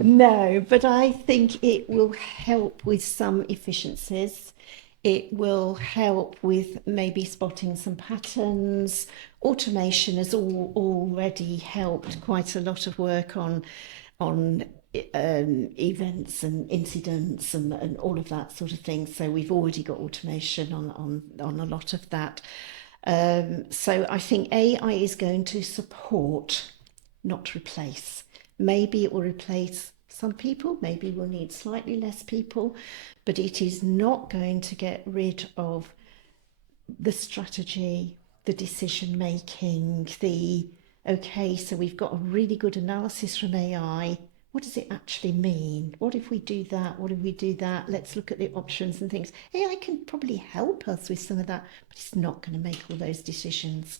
No, but I think it will help with some efficiencies. It will help with maybe spotting some patterns. Automation has already helped quite a lot of work on events and incidents and all of that sort of thing. So we've already got automation on a lot of that. So I think AI is going to support, not replace. Maybe it will replace some people, maybe we'll need slightly less people, but it is not going to get rid of the strategy, the decision making, okay, so we've got a really good analysis from AI. What does it actually mean? What if we do that? What if we do that? Let's look at the options and things. AI can probably help us with some of that, but it's not going to make all those decisions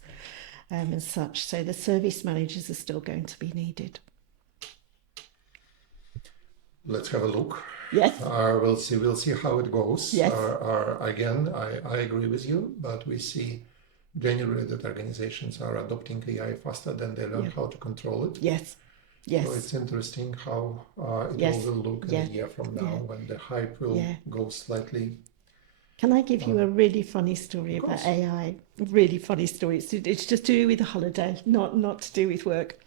and such. So the service managers are still going to be needed. Let's have a look. Yes. We'll see how it goes. Yes. Again, I agree with you, but we see generally that organizations are adopting AI faster than they learn how to control it. Yes. Yes. So it's interesting how it all will look in a year from now when the hype will go slightly. Can I give you a really funny story about AI? A really funny story. It's just to do with a holiday, not to do with work.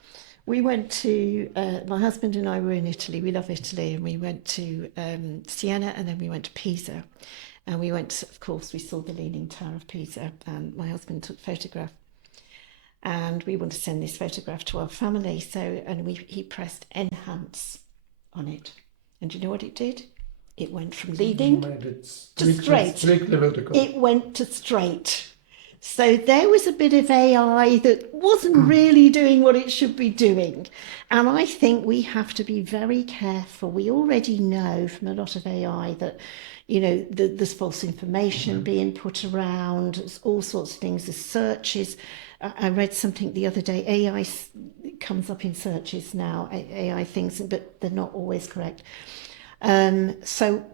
We went to, my husband and I were in Italy. We love Italy. And we went to Siena and then we went to Pisa. And we went, of course, we saw the Leaning Tower of Pisa and my husband took a photograph. And we wanted to send this photograph to our family. He pressed enhance on it. And do you know what it did? It went from leading to straight. Strictly vertical. It went to straight. So there was a bit of AI that wasn't really doing what it should be doing. And I think we have to be very careful. We already know from a lot of AI that, there's false information being put around, all sorts of things. The searches. I read something the other day, AI comes up in searches now, AI things, but they're not always correct. So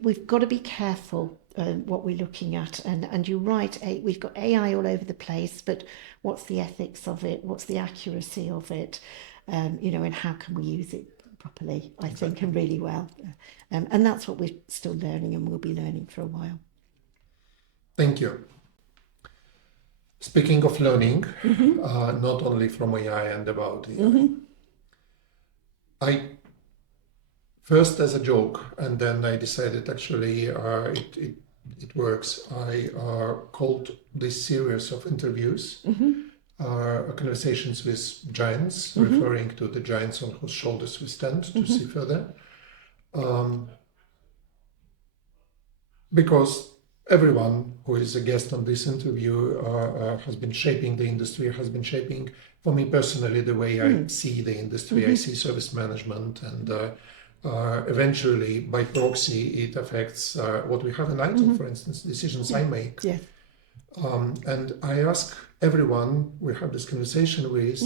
we've got to be careful what we're looking at. And you're right, we've got AI all over the place, but what's the ethics of it? What's the accuracy of it? And how can we use it properly, I think, and really well. And that's what we're still learning and we'll be learning for a while. Thank you. Speaking of learning, not only from AI and about AI, I first as a joke, and then I decided actually it works. I called this series of interviews conversations with giants, referring to the giants on whose shoulders we stand to see further. Because everyone who is a guest on this interview has been shaping the industry, has been shaping, for me personally, the way I see the industry. I see service management, and eventually, by proxy, it affects what we have in ITIL, for instance, decisions I make. Yes. And I ask everyone we have this conversation with,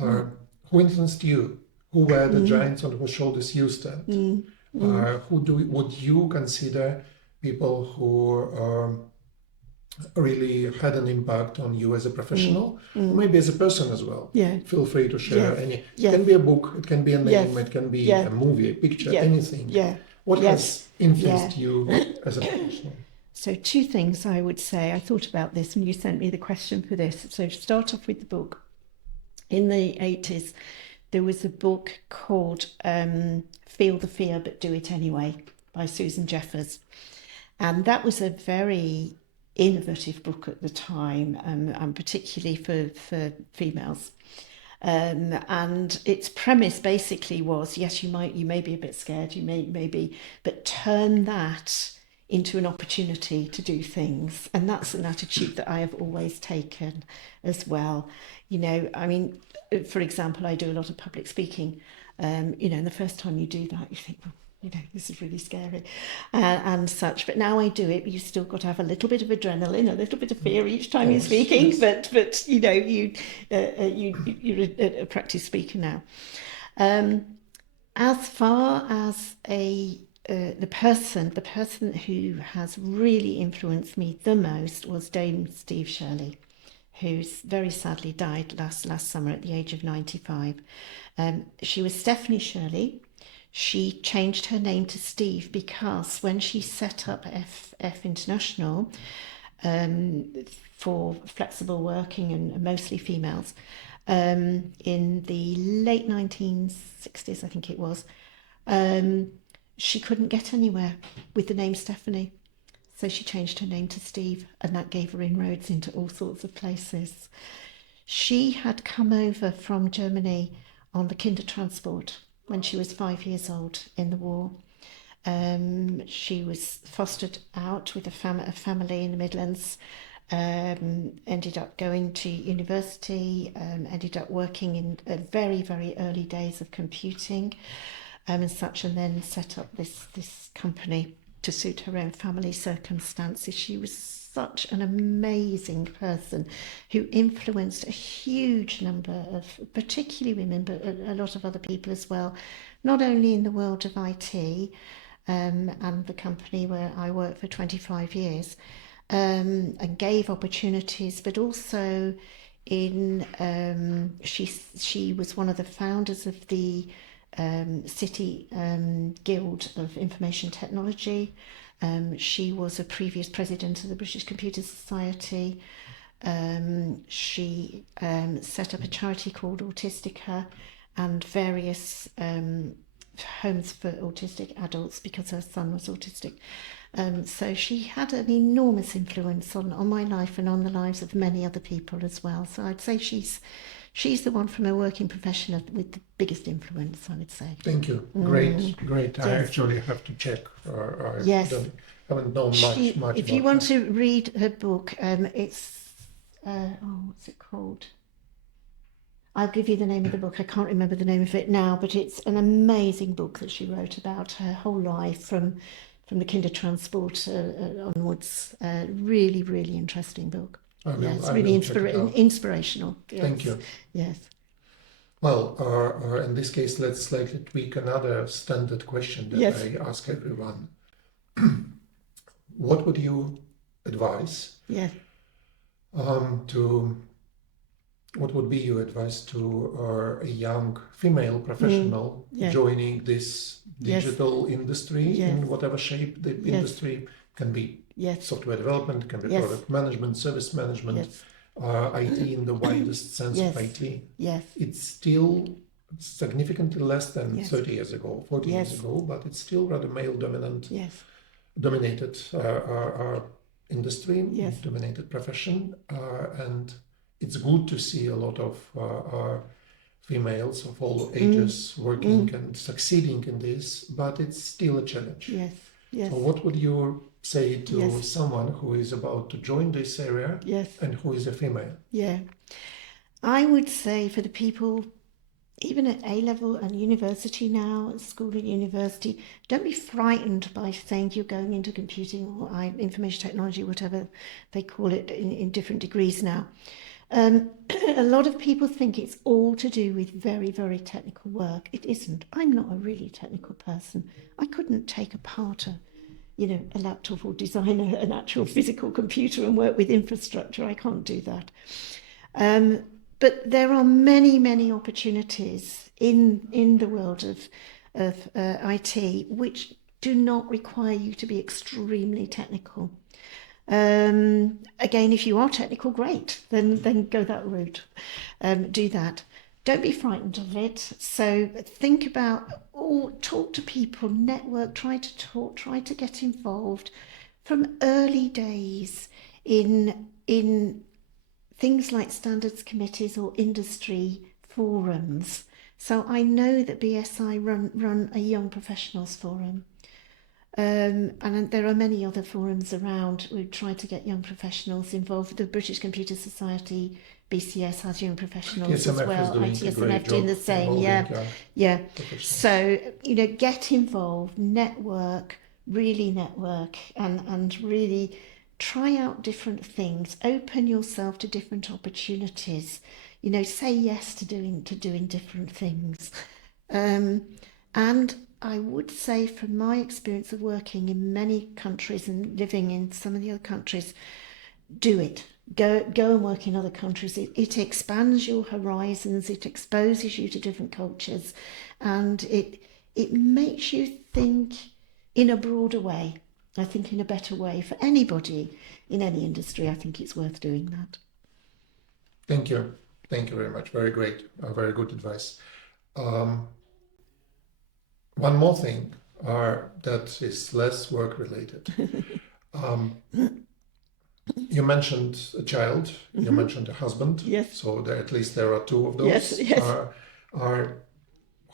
who influenced you? Who were the giants on whose shoulders you stand? Would you consider people who really had an impact on you as a professional, maybe as a person as well? Feel free to share any. It can be a book, it can be a name, it can be a movie, a picture, anything. What has influenced you as a professional? So 2 things I would say. I thought about this when you sent me the question for this. So to start off with the book. In the 80s, there was a book called Feel the Fear But Do It Anyway by Susan Jeffers. And that was a very innovative book at the time, and particularly for females. And its premise basically was, yes, you may be a bit scared, you may be, but turn that into an opportunity to do things. And that's an attitude that I have always taken as well. I mean, for example, I do a lot of public speaking, and the first time you do that, you think, well, this is really scary and such. But now I do it, you still got to have a little bit of adrenaline, a little bit of fear each time you're speaking. Yes. But you're a practice speaker now. As far as the person who has really influenced me the most was Dame Steve Shirley, who's very sadly died last summer at the age of 95. She was Stephanie Shirley. She changed her name to Steve because when she set up F International for flexible working and mostly females, in the late 1960s, I think it was. She couldn't get anywhere with the name Stephanie. So she changed her name to Steve, and that gave her inroads into all sorts of places. She had come over from Germany on the Kindertransport when she was 5 years old in the war. She was fostered out with a family in the Midlands, ended up going to university, ended up working in very, very early days of computing and such, and then set up this company to suit her own family circumstances. She was such an amazing person who influenced a huge number of, particularly women, but a lot of other people as well, not only in the world of IT and the company where I worked for 25 years, and gave opportunities, but also in she was one of the founders of the City Guild of Information Technology. She was a previous president of the British Computer Society. She set up a charity called Autistica and various homes for autistic adults because her son was autistic. So she had an enormous influence on my life and on the lives of many other people as well. So I'd say she's the one from a working profession with the biggest influence, I would say. Thank you. Great. I Yes. actually have to check. I Yes. haven't known much If you about want her. to read her book, it's what's it called? I'll give you the name of the book. I can't remember the name of it now, but it's an amazing book that she wrote about her whole life from the Kindertransport onwards. Really, really interesting book. I Yes, will really check it out. inspirational. Yes. Thank you. Yes. Well, in this case, let's slightly tweak another standard question that Yes. I ask everyone. What would you advise Yes. What would be your advice to a young female professional Yeah. joining this Yes. digital industry Yes. in whatever shape the Yes. industry can be? Yes. Software development, can be Yes. product management, service management, Yes. IT in the widest sense Yes. of IT. Yes. It's still significantly less than Yes. 30 years ago, 40 Yes. years ago, but it's still rather male Yes. dominated industry, Yes. dominated profession, and it's good to see a lot of females of all ages working and succeeding in this, but it's still a challenge. Yes. Yes. So what would you say to Yes. someone who is about to join this area Yes. and who is a female? Yeah. I would say for the people, even at A level and university now, at school and university, don't be frightened by saying you're going into computing or information technology, whatever they call it in different degrees now. A lot of people think it's all to do with very, very technical work. It isn't. I'm not a really technical person. I couldn't take apart a laptop or design an actual physical computer and work with infrastructure. I can't do that. But there are many, many opportunities in the world of IT which do not require you to be extremely technical. Again, if you are technical, great, then go that route. Do that. Don't be frightened of it. So think about, or talk to people, network, try to talk, try to get involved from early days in things like standards committees or industry forums. So I know that BSI run a young professionals forum. And there are many other forums around. We try to get young professionals involved. The British Computer Society, BCS, has young professionals as TSMF well. is doing a great ITSMF doing the job same. involving, Yeah. professionals. So get involved, network, really network, and really try out different things. Open yourself to different opportunities. Say yes to doing different things. And I would say, from my experience of working in many countries and living in some of the other countries, do it. Go and work in other countries. It expands your horizons. It exposes you to different cultures, and it makes you think in a broader way. I think in a better way for anybody in any industry. I think it's worth doing that. Thank you. Thank you very much. Very great. Very good advice. Um, one more thing that is less work related. Um, you mentioned a child, you mentioned a husband, Yes. so at least there are two of Yes, those. yes. Are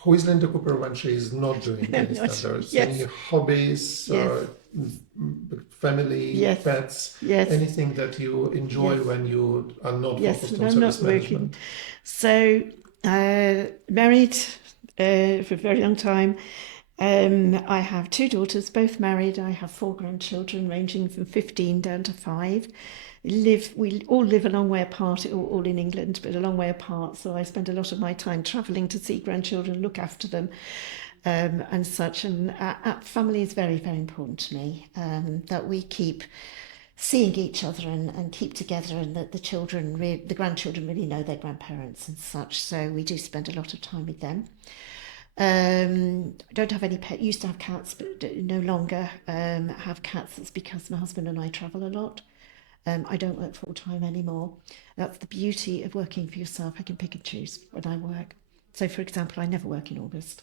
who is Lynda Cooper when she is not doing any Not- standards? yes. Any hobbies, Yes. family, Yes. pets, Yes. anything that you enjoy Yes. when you are not Yes, focused when on I'm not service working. management? So, married for a very long time. I have two daughters, both married. I have four grandchildren, ranging from 15 down to 5. We all live a long way apart, all in England, but a long way apart. So I spend a lot of my time travelling to see grandchildren, look after them, and such. And family is very, very important to me. That we keep seeing each other and keep together, and that the grandchildren really know their grandparents and such. So we do spend a lot of time with them. I don't have any pet. Used to have cats, but no longer have cats. It's because my husband and I travel a lot. I don't work full time anymore. That's the beauty of working for yourself. I can pick and choose when I work. So, for example, I never work in August.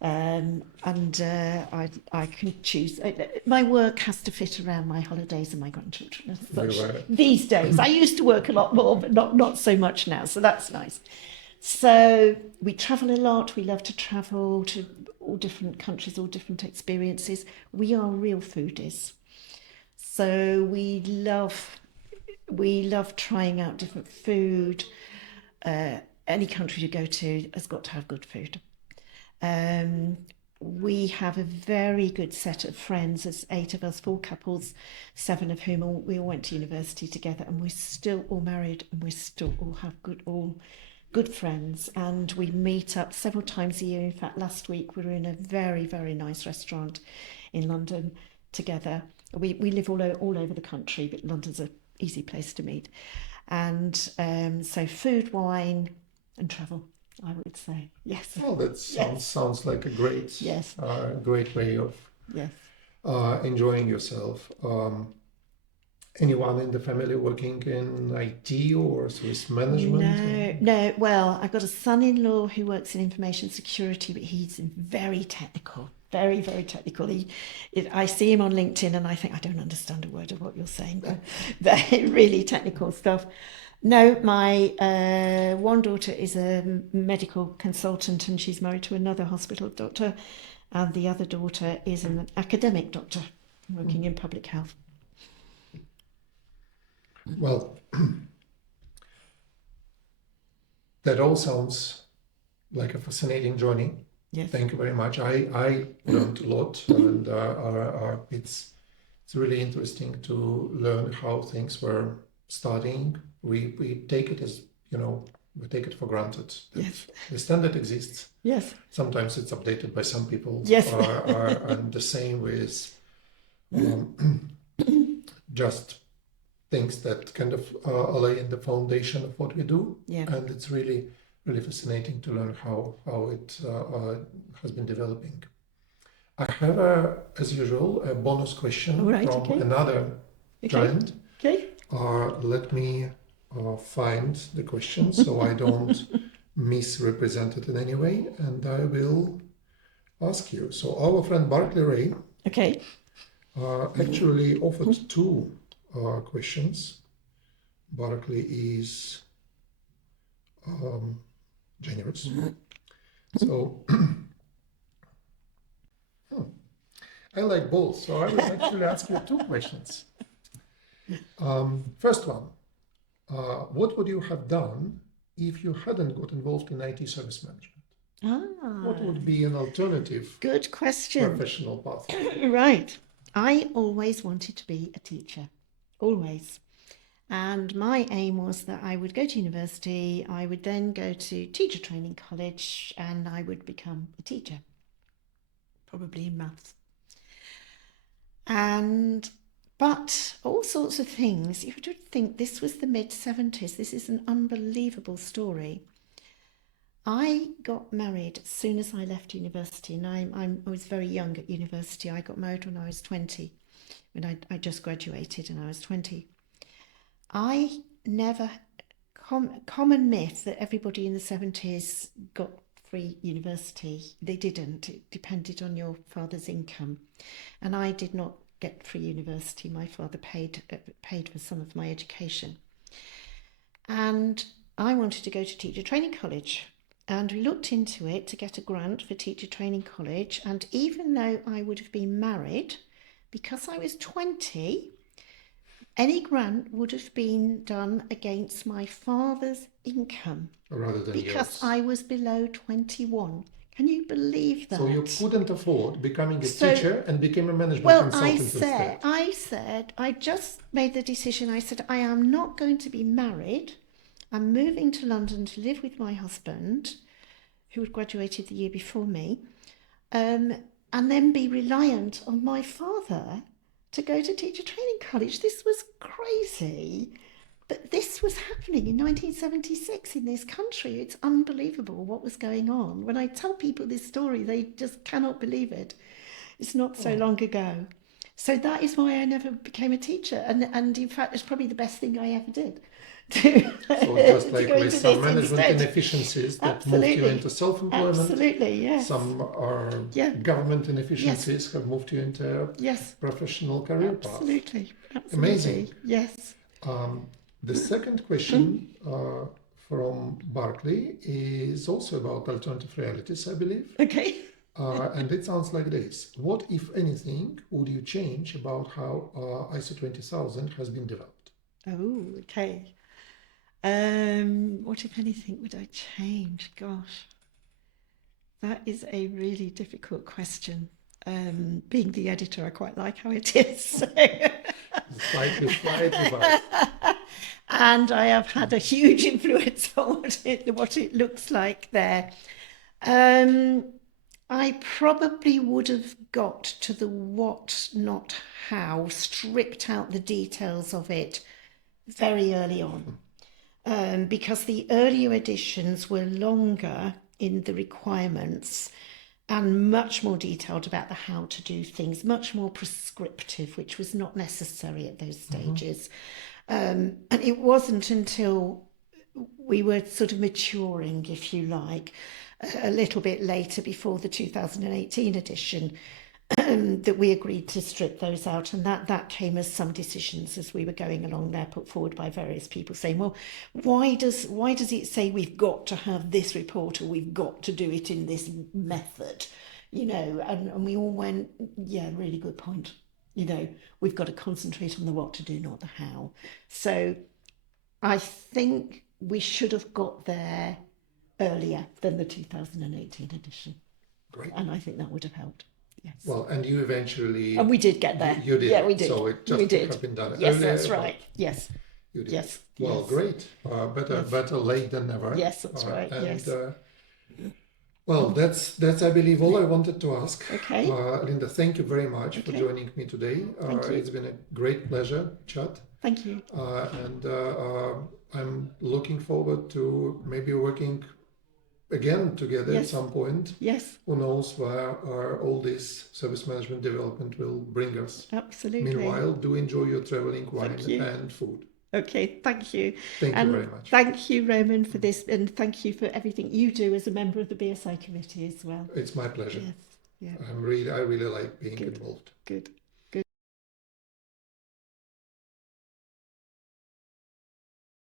And I can choose. My work has to fit around my holidays and my grandchildren and such. These days, I used to work a lot more, but not so much now. So that's nice. So we travel a lot. We love to travel to all different countries, all different experiences. We are real foodies, so we love trying out different food. Any country you go to has got to have good food. Um, we have a very good set of friends. There's 8 of us, 4 couples, 7 of whom we all went to university together, and we're still all married, and we still all have good friends, and we meet up several times a year. In fact, last week we were in a very, very nice restaurant in London together. We live all over the country, but London's an easy place to meet. And so food, wine, and travel, I would say. Yes. Well, that sounds like a great great way of Yes. enjoying yourself. Anyone in the family working in IT or service management? No. Well, I've got a son-in-law who works in information security, but he's very technical, very, very technical. I see him on LinkedIn and I think, I don't understand a word of what you're saying, but very, really technical stuff. No, my one daughter is a medical consultant and she's married to another hospital doctor, and the other daughter is an academic doctor working in public health. Well, that all sounds like a fascinating journey. Yes. Thank you very much. I learned a lot, and it's really interesting to learn how things were starting. We take it as, we take it for granted that Yes. the standard exists. Yes. Sometimes it's updated by some people. Yes. And the same with just things that kind of lay in the foundation of what we do. Yeah. And it's really, really fascinating to learn how it has been developing. I have, as usual, a bonus question from another giant. Okay. Let me find the question so I don't misrepresent it in any way, and I will ask you. So our friend Barclay Rae actually offered 2 questions. Barclay is generous. So I like both, so I will actually ask you 2 questions. First one, what would you have done if you hadn't got involved in IT service management? What would be an alternative Good question. Professional path? Right. I always wanted to be a teacher, always. And my aim was that I would go to university, I would then go to teacher training college, and I would become a teacher, probably in maths. But all sorts of things, you would think this was the mid-70s. This is an unbelievable story. I got married as soon as I left university, and I was very young at university. I got married when I was 20, when I just graduated and I was 20. I never common myth that everybody in the 70s got free university. They didn't. It depended on your father's income. And I did not get free university. My father paid for some of my education. And I wanted to go to teacher training college. And we looked into it to get a grant for teacher training college. And even though I would have been married, because I was 20, any grant would have been done against my father's income Rather than because yours. I was below 21. Can you believe that? So you couldn't afford becoming a So- teacher and became a management Well, consultant instead. I just made the decision. I said, I am not going to be married. I'm moving to London to live with my husband, who had graduated the year before me, and then be reliant on my father to go to teacher training college. This was crazy. But this was happening in 1976 in this country. It's unbelievable what was going on. When I tell people this story, they just cannot believe it. It's not so long ago. So that is why I never became a teacher. And in fact, it's probably the best thing I ever did. So just like go with into some this management instead. inefficiencies that moved you Absolutely. into self-employment, Absolutely, yes. some are Yeah. government inefficiencies have moved you into a Yes. professional career path. Absolutely. Amazing. Yes. The second question from Barclay is also about alternative realities, I believe. Okay. And it sounds like this. What, if anything, would you change about how ISO 20000 has been developed? Oh, okay. What, if anything, would I change? Gosh, that is a really difficult question. Being the editor, I quite like how it is. Slightly biased. And I have had a huge influence on what it looks like there. I probably would have got to the what, not how, stripped out the details of it very early on. Because the earlier editions were longer in the requirements and much more detailed about the how to do things, much more prescriptive, which was not necessary at those stages. And it wasn't until we were sort of maturing, if you like, a little bit later before the 2018 edition, that we agreed to strip those out, and that came as some decisions as we were going along there, put forward by various people saying, well, why does it say we've got to have this report or we've got to do it in this method, and we all went, yeah, really good point. We've got to concentrate on the what to do, not the how. So I think we should have got there earlier than the 2018 edition. Great. And I think that would have helped. Yes. Well, and you eventually... And we did get there. You did. Yeah, we did. So it just we could did. have been done Yes, earlier. that's right. Yes. You did. Yes. Well, yes. great. Better late than never. Yes, that's right. And, yes. Well, that's I believe all I wanted to ask. Okay. Lynda, thank you very much for joining me today. Thank you. It's been a great pleasure, chat. Thank you. And I'm looking forward to maybe working again together at some point. Yes. Who knows where all this service management development will bring us. Absolutely. Meanwhile, do enjoy your traveling, wine and food. Okay, thank you. Thank you very much. Thank you, Roman, for this, and thank you for everything you do as a member of the BSI committee as well. It's my pleasure. Yes. Yeah. I really like being involved. Good.